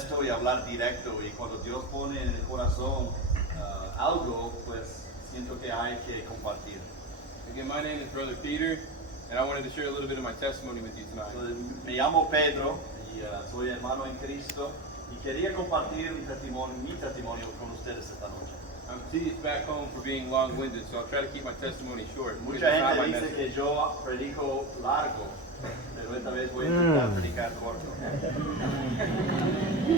honesto y hablar directo. Y cuando Dios pone en el corazón algo, pues siento que hay que compartir. Again, my name is Brother Peter, and I wanted to share a little bit of my testimony with you tonight. So, me llamo Pedro y soy hermano en Cristo y quería compartir mi testimonio con ustedes esta noche. I'm teased back home for being long-winded, so I'll try to keep my testimony short. Mucha gente dice que yo predico largo, pero esta vez voy a intentar predicar corto.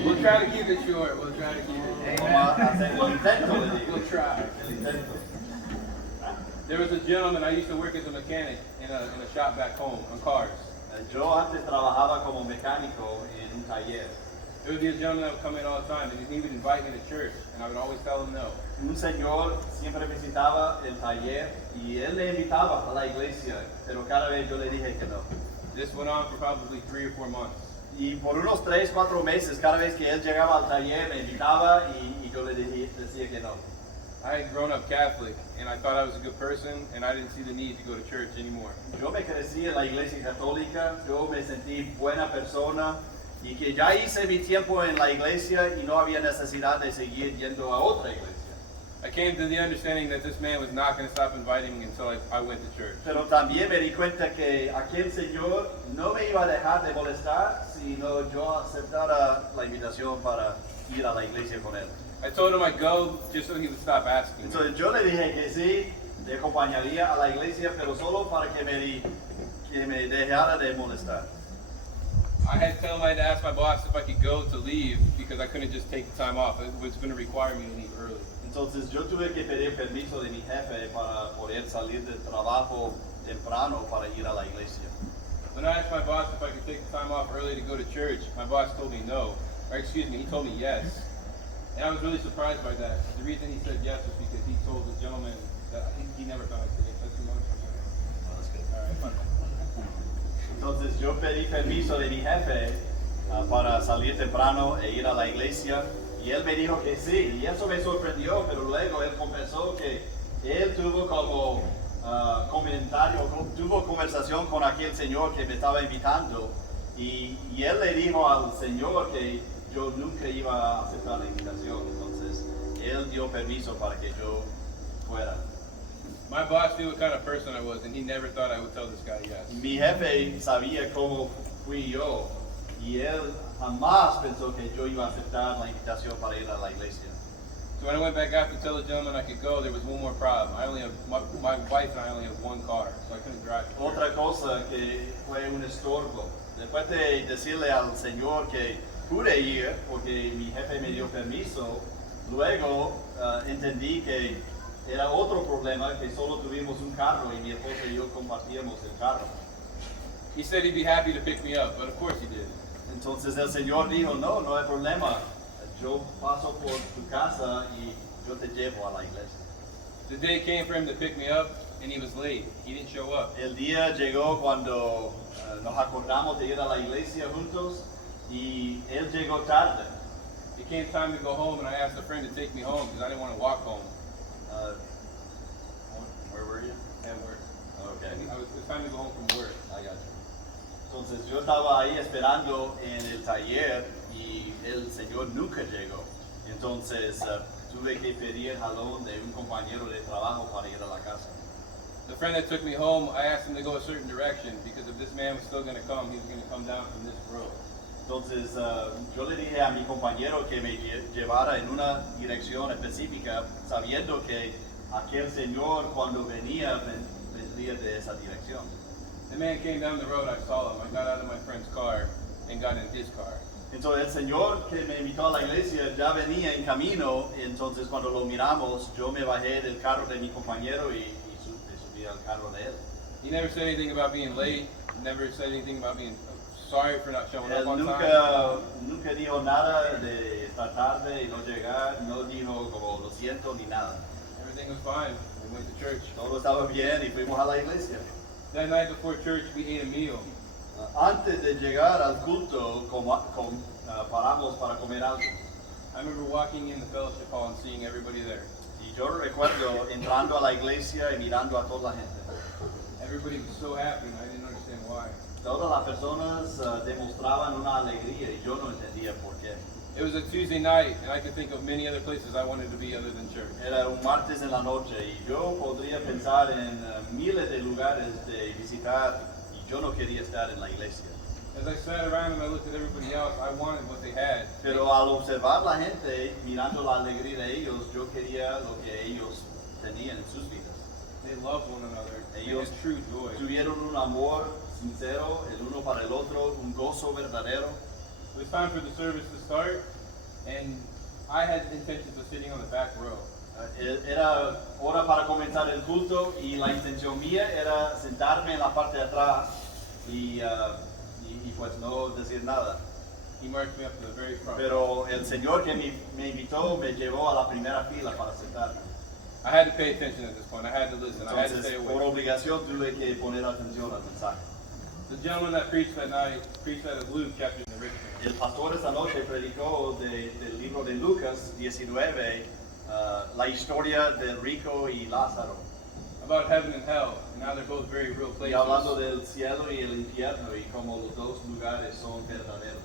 We'll try to keep it short. We'll try to keep it. Vamos a hacer el intento, le digo. We'll try. El intento. There was a gentleman, I used to work as a mechanic in a shop back home on cars. Yo antes trabajaba como mecánico en un taller. There would be a gentleman that would come in all the time, and he would invite me to church, and I would always tell him no. Un señor siempre visitaba el taller y él le invitaba a la iglesia, pero cada vez yo le dije que no. This went on for probably 3 or 4 months. Y por unos 3, 4 meses, cada vez que él llegaba al taller, me invitaba y yo le decía que no. I had grown up Catholic, and I thought I was a good person, and I didn't see the need to go to church anymore. Yo me crecí en la iglesia católica, yo me sentí buena persona y que ya hice mi tiempo en la iglesia y no había necesidad de seguir yendo a otra iglesia. I came to the understanding that this man was not going to stop inviting me until I went to church. Pero también me di cuenta que aquel señor no me iba a dejar de molestar si no yo aceptara la invitación para ir a la iglesia con él. I told him I'd go just so he would stop asking me. Entonces yo le dije que sí, le acompañaría a la iglesia, pero solo para que me dejara de molestar. I had to tell him I had to ask my boss if I could go to leave because I couldn't just take the time off. It was going to require me to leave early. Entonces yo tuve que pedir permiso de mi jefe para poder salir del trabajo temprano para ir a la iglesia. When I asked my boss if I could take the time off early to go to church, my boss told me no. Or excuse me, he told me yes. And I was really surprised by that. The reason he said yes was because he told the gentleman that he never thought I'd say yes. That's too much. No, that's good. All right. Entonces yo pedí permiso de mi jefe para salir temprano e ir a la iglesia y él me dijo que sí y eso me sorprendió, pero luego él confesó que él tuvo como tuvo conversación con aquel señor que me estaba invitando y él le dijo al señor que yo nunca iba a aceptar la invitación, entonces él dio permiso para que yo fuera. My boss knew what kind of person I was, and he never thought I would tell this guy yes. Mi jefe sabía cómo fui yo y él jamás pensó que yo iba a aceptar la invitación para ir a la iglesia. So when I went back after to tell the gentleman I could go, there was one more problem. I only have my wife and I only have one car, so I couldn't drive. Otra cosa que fue un estorbo. Después de decirle al señor que pude ir porque mi jefe me dio permiso, luego entendí que era otro problema que solo tuvimos un carro y mi esposa y yo compartíamos el carro. He said he'd be happy to pick me up, but of course he did. Entonces el señor dijo, no hay problema. Yo paso por tu casa y yo te llevo a la iglesia. The day came for him to pick me up, and he was late. He didn't show up. El día llegó cuando nos acordamos de ir a la iglesia juntos y él llegó tarde. It came time to go home, and I asked a friend to take me home because I didn't want to walk home. Where were you? At work. Okay. It was time to go home from work. I got you. Entonces yo estaba ahí esperando en el taller y el señor nunca llegó. Entonces tuve que pedir jalón de un compañero de trabajo para ir a la casa. The friend that took me home, I asked him to go a certain direction because if this man was still going to come, he was going to come down from this road. Entonces yo le dije a mi compañero que me llevara en una dirección específica, sabiendo que aquel señor cuando vendría de esa dirección. The man came down the road, I saw him. I got out of my friend's car and got in his car. Entonces el señor que me invitó a la iglesia ya venía en camino, entonces cuando lo miramos yo me bajé del carro de mi compañero y subí al carro de él. He never said anything about being late, never said anything about being sorry for not showing Él up on time. nunca dijo nada de estar tarde y no llegar, no dijo como lo siento ni nada. Everything was fine. We went to church. Todo estaba bien y fuimos a la iglesia. That night before church, we ate a meal. Antes de llegar al culto, paramos para comer algo. I remember walking in the fellowship hall and seeing everybody there. Y yo recuerdo entrando a la iglesia y mirando a toda la gente. Everybody was so happy, and I didn't understand why. Todas las personas demostraban una alegría y yo no entendía por qué. It was a Tuesday night, and I could think of many other places I wanted to be other than church. Era un martes en la noche y yo podría pensar en miles de lugares de visitar y yo no quería estar en la iglesia. As I sat around and I looked at everybody else, I wanted what they had. Pero al observar la gente, mirando la alegría de ellos, yo quería lo que ellos tenían en sus vidas. They loved one another. They Ellos had true joy. tuvieron un amor sincero el uno para el otro, un gozo verdadero. It was time for the service to start, and I had intentions of sitting on the back row. Era hora para comenzar el culto y la intención mía era sentarme en la parte de atrás y pues no decir nada. He marched me up to the very front. Pero el Señor que me invitó me llevó a la primera fila para sentarme. I had to pay attention at this point. I had to listen. I had to stay Entonces, por awake. obligación tuve que poner atención al mensaje. The gentleman that preached that night preached out of Luke chapter in Richmond. El pastor esta noche predicó del libro de Lucas 19, la historia del rico y Lázaro. About heaven and hell, and how they're both very real Y places. hablando del cielo y el infierno y cómo los dos lugares son verdaderos.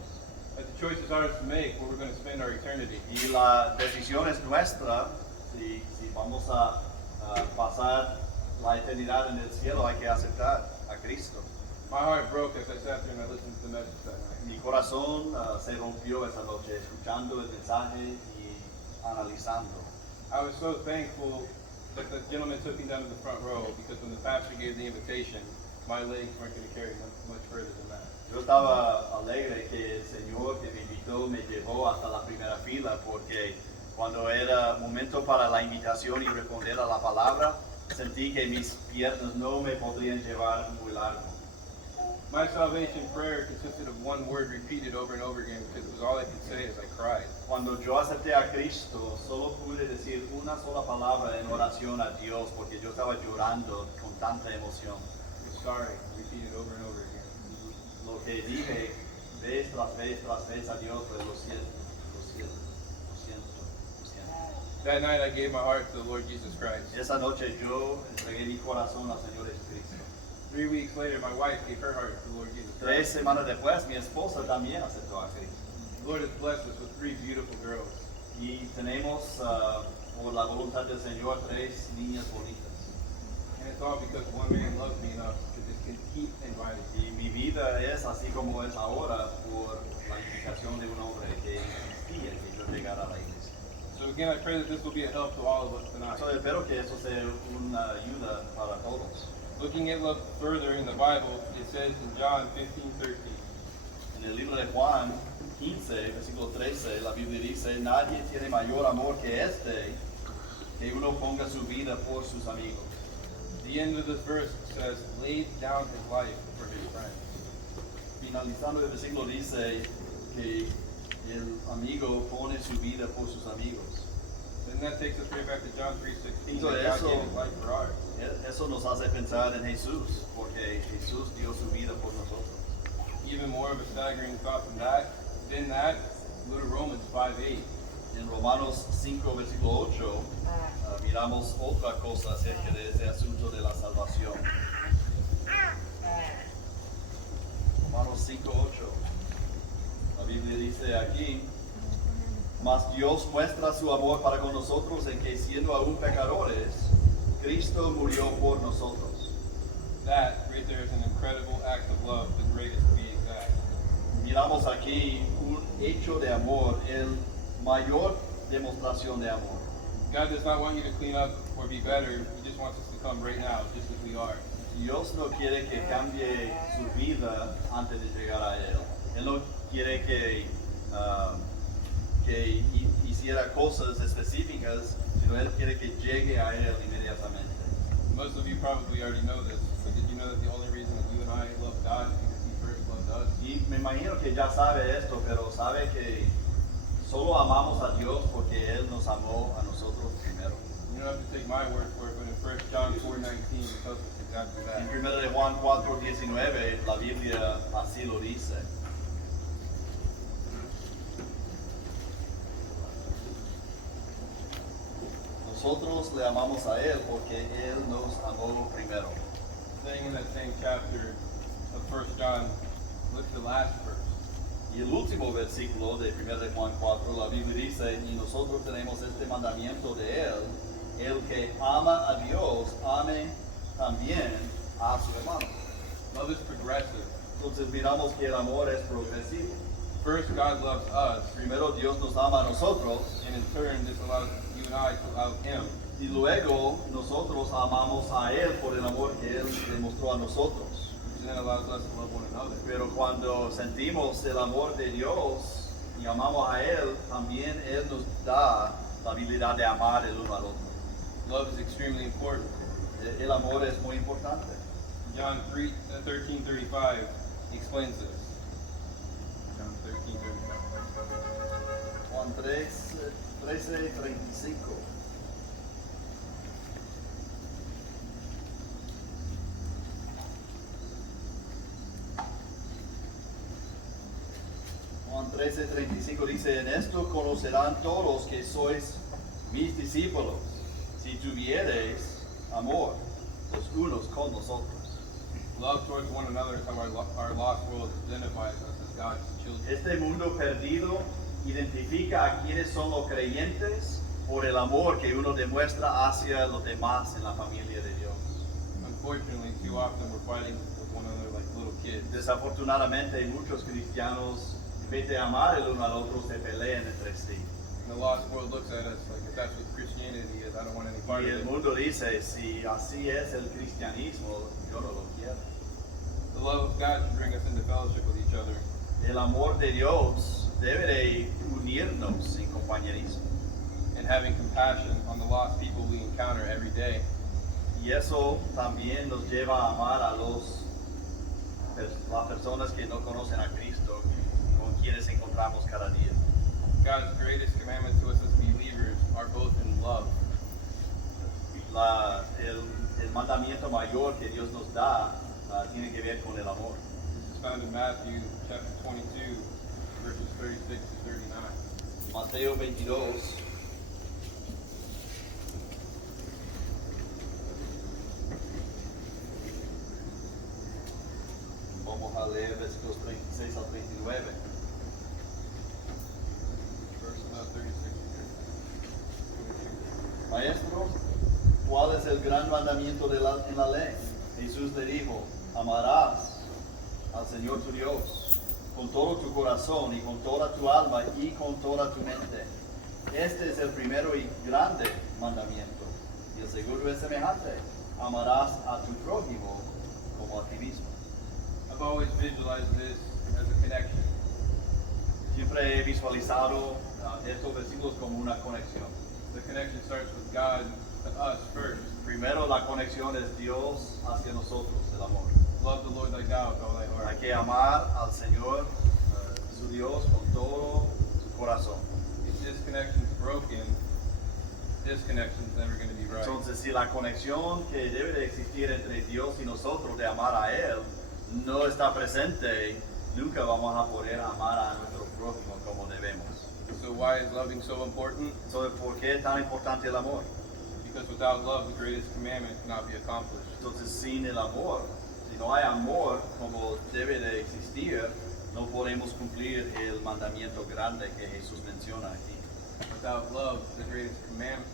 But the choice is ours to make where we're going to spend our eternity. Y la decisión es nuestra, si vamos a pasar la eternidad en el cielo, hay que aceptar a Cristo. My heart broke as I sat there and I listened to the message that night. Mi corazón se rompió esa noche escuchando el mensaje y analizando. I was so thankful that the gentleman took me down to the front row, because when the pastor gave the invitation, my legs weren't going to carry much further than that. Yo estaba alegre que el Señor que me invitó me llevó hasta la primera fila, porque cuando era momento para la invitación y responder a la palabra, sentí que mis piernas no me podrían llevar muy largo. My salvation prayer consisted of one word repeated over and over again, because it was all I could say as I cried. Cuando yo acepté a Cristo, solo pude decir una sola palabra en oración a Dios, porque yo estaba llorando con tanta emoción. Sorry, repeated over and over again. Lo que dije vez tras vez a Dios, pues lo siento, lo siento, lo siento, lo siento. That night I gave my heart to the Lord Jesus Christ. Esa noche yo entregué mi corazón al Señor Jesucristo. 3 weeks later, my wife gave her heart to the Lord Jesus 3 Christ. semanas después, mi esposa también aceptó a Cristo. The Lord has blessed us with 3 beautiful girls. Y tenemos, por la voluntad del Señor, 3 niñas bonitas. And it's all because one man loved me enough to just keep inviting me. Y mi vida es así como es ahora por la invitación de un hombre que insistía en que yo llegara a la iglesia. So again, I pray that this will be a help to all of us tonight. So, espero que eso sea una ayuda para todos. Looking at look further in the Bible, it says in John 15:13. En el libro de Juan 15, versículo 13, la Biblia dice, nadie tiene mayor amor que este, que uno ponga su vida por sus amigos. The end of this verse says, laid down his life for his friends. Finalizando el versículo dice que el amigo pone su vida por sus amigos. And that takes us straight back to John 3:16. So that God eso- gave his life for ours. Eso nos hace pensar en Jesús, porque Jesús dio su vida por nosotros. Even more of a staggering thought than that, go to Romans 5:8. En Romanos 5, versículo 8, miramos otra cosa acerca de este asunto de la salvación. Romanos 5, 8. La Biblia dice aquí, mas Dios muestra su amor para con nosotros en que siendo aún pecadores, Cristo murió por nosotros. That right there is an incredible act of love, the greatest to be exact. Miramos aquí un hecho de amor, el mayor demostración de amor. God does not want you to clean up or be better. He just wants us to come right now, just as we are. Dios no quiere que cambie su vida antes de llegar a Él. Él no quiere que hiciera cosas específicas, sino Él quiere que llegue a Él inmediatamente. Most of you probably already know this, but did you know that the only reason that you and I love God is because He first loved us? Y me imagino que ya sabe esto, pero sabe que solo amamos a Dios porque Él nos amó a nosotros primero. You don't have to take my word for it, but in 1 John 4:19 it tells us exactly En that. 1 de Juan 4:19 la Biblia así lo dice. Nosotros le amamos a Él porque Él nos amó primero. Saying in that same chapter of 1 John, look at the last verse. Y el último versículo de 1 de Juan 4, la Biblia dice, y nosotros tenemos este mandamiento de él, el que ama a Dios, ame también a su hermano. Love is progressive. Entonces miramos que el amor es progresivo. First, God loves us, Primero Dios nos ama a nosotros, and in turn, this allows you and I to love Him. y luego nosotros amamos a Él por el amor que Él demostró a nosotros. Which then allows us to love one another. Pero cuando sentimos el amor de Dios y amamos a Él, también Él nos da la habilidad de amar el uno al otro. Love is extremely important. El amor es muy importante. John 13:35 explains this. John 13:35. Juan 13:35. Juan 13:35 dice, en esto conocerán todos que sois mis discípulos, si tuviereis amor los unos con los otros. Love towards one another is how our lost world identifies us as God's children. Este mundo perdido identifica a quienes son los creyentes por el amor que uno demuestra hacia los demás en la familia de Dios. Unfortunately, too often we're fighting with one another like little kids. Desafortunadamente muchos cristianos, en vez de amar el uno al otro, se pelean entre sí. And the lost world looks at us like, if that's what Christianity is, I don't want any part Y of el it. mundo dice, si así es el cristianismo, yo no lo quiero. The love of God should bring us into fellowship with each other. El amor de Dios debe de unirnos en compañerismo. And having compassion on the lost people we encounter every day. Y eso también nos lleva a amar a las personas que no conocen a Cristo, con quienes encontramos cada día. God's greatest commandment to us as believers are both in love. El mandamiento mayor que Dios nos da tiene que ver con el amor. This is found in Matthew chapter 22, verses 36 to 39. Mateo 22. Vamos a leer versículos 36 al 39. Verse 36 to 39. Maestro, ¿cuál es el gran mandamiento en la ley? Jesús le dijo, amarás al Señor tu Dios con todo tu corazón y con toda tu alma y con toda tu mente. Este es el primero y grande mandamiento. Y el segundo es semejante, amarás a tu prójimo como a ti mismo. I've always visualized this as a connection. Siempre he visualizado estos versículos como una conexión. The connection starts with God to us first. Primero la conexión es Dios hacia nosotros, el amor. Love the Lord thy God with all thy Hay heart. que amar al Señor, su Dios, con todo su corazón. If this connection is broken, this connection is never going to be right. Entonces, si la conexión que debe de existir entre Dios y nosotros de amar a Él no está presente, nunca vamos a poder amar a nuestro prójimo como debemos. So why is loving so important? Entonces, ¿por qué es tan importante el amor? Because without love, the greatest commandment cannot be accomplished. Entonces, sin el amor, si no hay amor como debe de existir, no podemos cumplir el mandamiento grande que Jesús menciona aquí. Without love, the greatest commandment,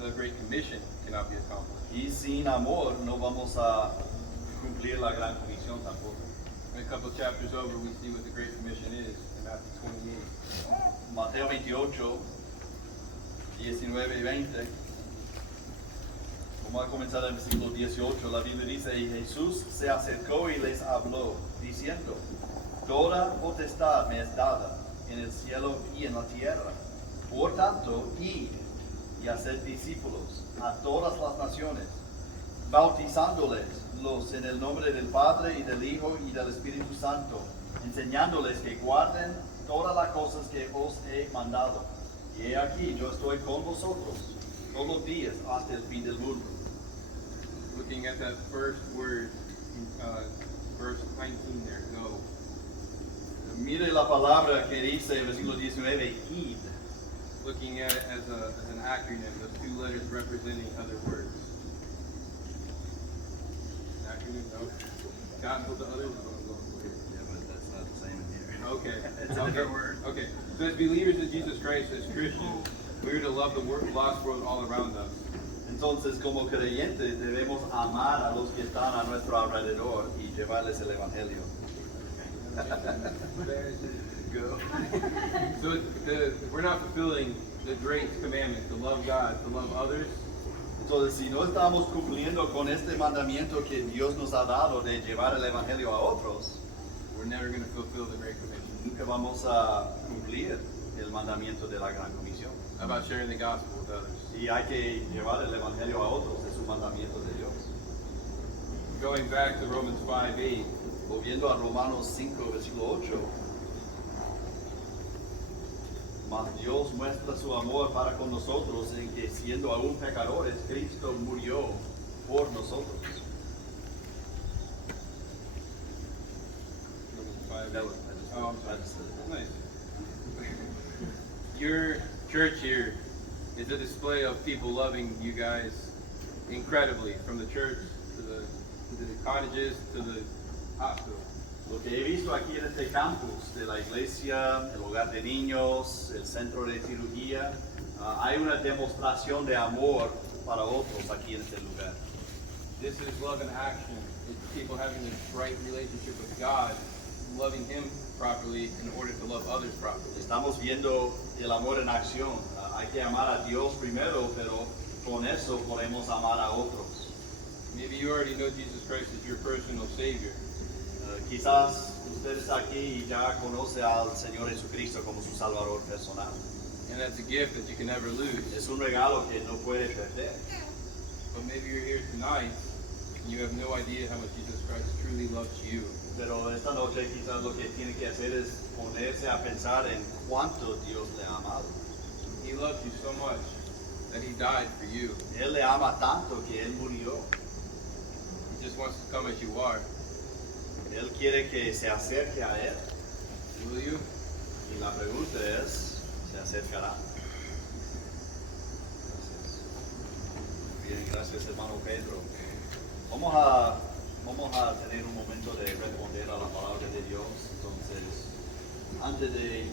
the great commission cannot be accomplished. Y sin amor no vamos a cumplir la gran comisión tampoco. In a couple chapters over, we see what the great commission is in Matthew 28. Mateo 28, 19 y 20. Vamos a comenzar en el versículo 18. La Biblia dice, y Jesús se acercó y les habló, diciendo, toda potestad me es dada en el cielo y en la tierra. Por tanto, id y haced discípulos a todas las naciones, bautizándoles en el nombre del Padre y del Hijo y del Espíritu Santo, enseñándoles que guarden todas las cosas que os he mandado. Y he aquí, yo estoy con vosotros todos los días hasta el fin del mundo. Looking at that first word, verse 19 there, go. Mire la palabra que dice en el versículo 19, id. Looking at it as an acronym, those two letters representing other words. Acronym, no. Gospel to others is what I'm going for here. Yeah, but that's not the same in here. Okay. It's a different word. Okay. So as believers in Jesus Christ, as Christians, we are to love the lost world all around us. Entonces, como creyentes, debemos amar a los que están a nuestro alrededor y llevarles el evangelio. Go. So we're not fulfilling the great commandment to love God, to love others. Entonces, si no estamos cumpliendo con este mandamiento que Dios nos ha dado de llevar el evangelio a otros, We're never going to fulfill the great commission. nunca vamos a cumplir el mandamiento de la gran comisión. How about sharing the gospel with others? Y hay que llevar el evangelio a otros, es un mandamiento de Dios. Going back to Romans 5:8. Volviendo a Romanos 5, versículo 8. Mas Dios muestra su amor para con nosotros en que siendo aún pecadores, Cristo murió por nosotros. Romans 5:8. That was- I just- Oh, I'm I sorry. just said it. Nice. Your church here is a display of people loving you guys incredibly, from the church to the cottages to the hospital. Lo que he visto aquí en este campus de la iglesia, el hogar de niños, el centro de cirugía, hay una demostración de amor para otros aquí en este lugar. This is love in action. It's people having a right relationship with God, loving Him properly in order to love others properly. Estamos viendo el amor en acción. Hay que amar a Dios primero, pero con eso podemos amar a otros. Maybe you already know Jesus Christ as your personal Savior. Quizás usted está aquí y ya conoce al Señor Jesucristo como su Salvador personal. And that's a gift that you can never lose. Es un regalo que no puede perder. But maybe you're here tonight and you have no idea how much Jesus Christ truly loves you. Pero esta noche quizás lo que tiene que hacer es ponerse a pensar en cuánto Dios le ha amado. He loves you so much that He died for you. Él le ama tanto que Él murió. He just wants to come as you are. Él quiere que se acerque a Él. Will you? Y la pregunta es, ¿se acercará? Gracias. Bien, gracias hermano Pedro. Vamos a tener un momento de responder a la palabra de Dios. Entonces, antes de